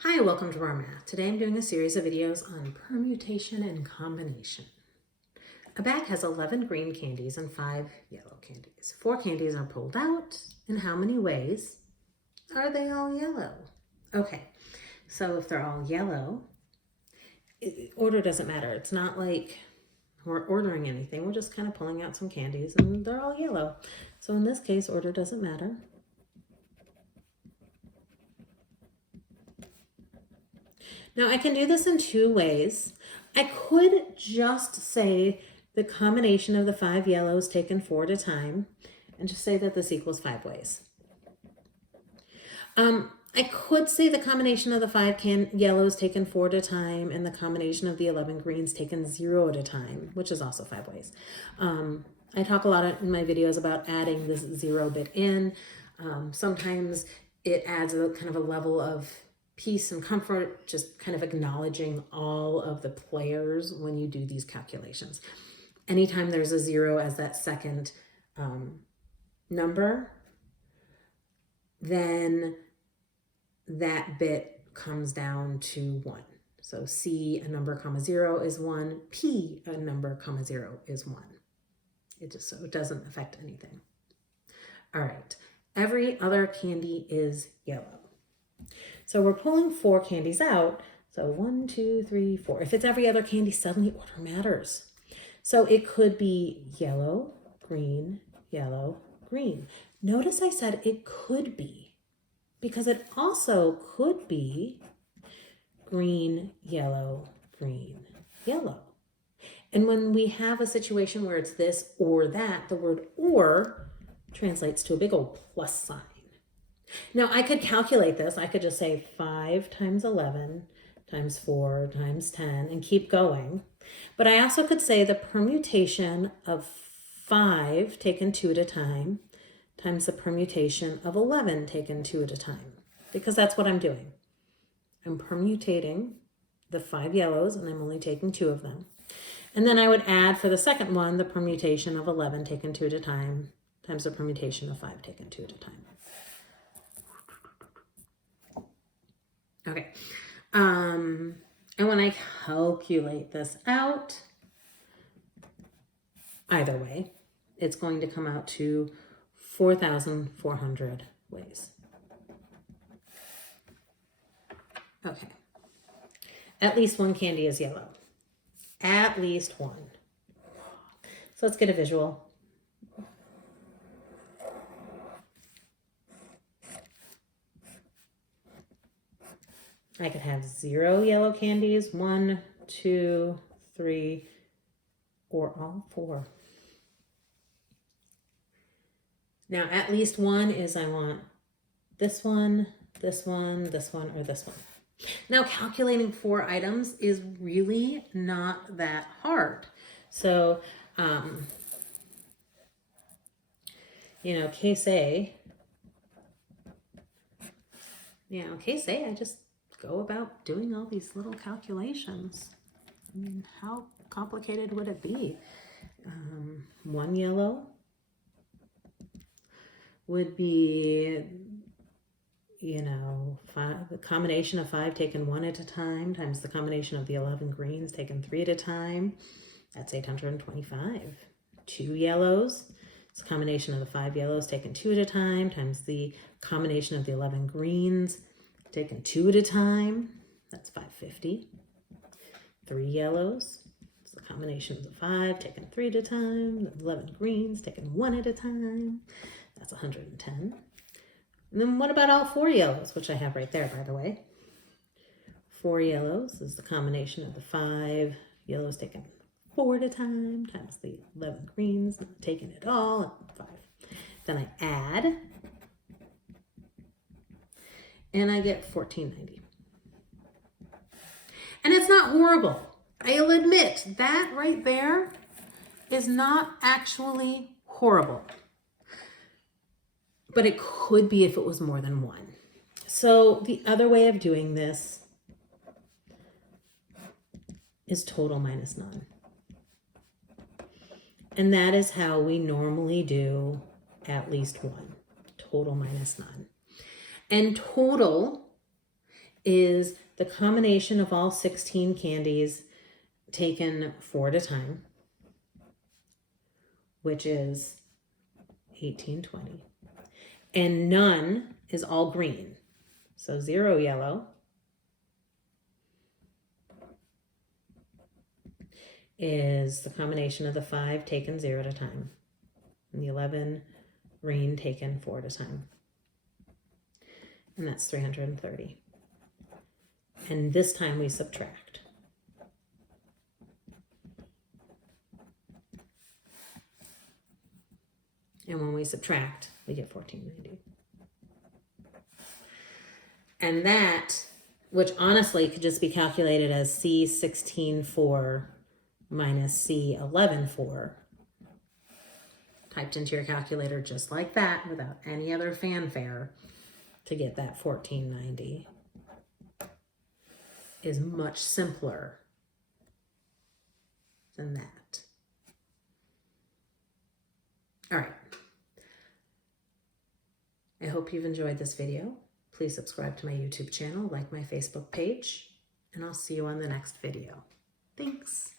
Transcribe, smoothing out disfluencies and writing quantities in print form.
Hi, welcome to our math. Today I'm doing a series of videos on permutation and combination. A bag has 11 green candies and 5 yellow candies. 4 candies are pulled out. In how many ways are they all yellow? Okay, so if they're all yellow, order doesn't matter. It's not like we're ordering anything. We're just kind of pulling out some candies and they're all yellow. So in this case, order doesn't matter. Now I can do this in 2 ways. I could just say the combination of the 5 yellows taken 4 at a time and just say that this equals 5 ways. I could say the combination of the 5 yellows taken 4 at a time and the combination of the 11 greens taken 0 at a time, which is also 5 ways. I talk a lot in my videos about adding this 0 bit in. Sometimes it adds a kind of a level of peace and comfort, just kind of acknowledging all of the players when you do these calculations. Anytime there's a 0 as that second number, then that bit comes down to 1. So C, a number, comma 0 is 1. P, a number, comma 0 is 1. So it doesn't affect anything. All right, every other candy is yellow. So we're pulling 4 candies out. So 1, 2, 3, 4. If it's every other candy, suddenly order matters. So it could be yellow, green, yellow, green. Notice I said it could be, because it also could be green, yellow, green, yellow. And when we have a situation where it's this or that, the word or translates to a big old plus sign. Now I could calculate this. I could just say 5 times 11 times 4 times 10 and keep going. But I also could say the permutation of 5 taken 2 at a time times the permutation of 11 taken 2 at a time, because that's what I'm doing. I'm permutating the 5 yellows and I'm only taking 2 of them. And then I would add for the second one the permutation of 11 taken 2 at a time times the permutation of 5 taken 2 at a time. Okay. And when I calculate this out, either way, it's going to come out to 4,400 ways. Okay. At least one candy is yellow. At least one. So let's get a visual. I could have 0 yellow candies, 1, 2, 3, or all 4. Now, at least one is I want this one, this one, this one, or this one. Now, calculating 4 items is really not that hard. So, case A, case A, I just go about doing all these little calculations. I mean, how complicated would it be? 1 yellow would be, the combination of 5 taken 1 at a time times the combination of the 11 greens taken 3 at a time. That's 825. 2 yellows. It's a combination of the 5 yellows taken 2 at a time times the combination of the 11 greens taken 2 at a time. That's 550. 3 yellows. It's the combination of the 5 taken 3 at a time, the 11 greens taken 1 at a time. That's 110. And then what about all 4 yellows, which I have right there, by the way? 4 yellows is the combination of the 5 yellows taken 4 at a time times the 11 greens taken it all, 5. Then I add, and I get 1490. And it's not horrible. I'll admit that right there is not actually horrible. But it could be if it was more than 1. So the other way of doing this is total minus none. And that is how we normally do at least 1. Total minus none. And total is the combination of all 16 candies taken 4 at a time, which is 1820. And none is all green. So 0 yellow is the combination of the 5 taken 0 at a time and the 11 green taken 4 at a time. And that's 330. And this time we subtract. And when we subtract, we get 1490. And that, which honestly could just be calculated as C16.4 minus C11.4, typed into your calculator just like that without any other fanfare to get that 1490, is much simpler than that. All right. I hope you've enjoyed this video. Please subscribe to my YouTube channel, like my Facebook page, and I'll see you on the next video. Thanks.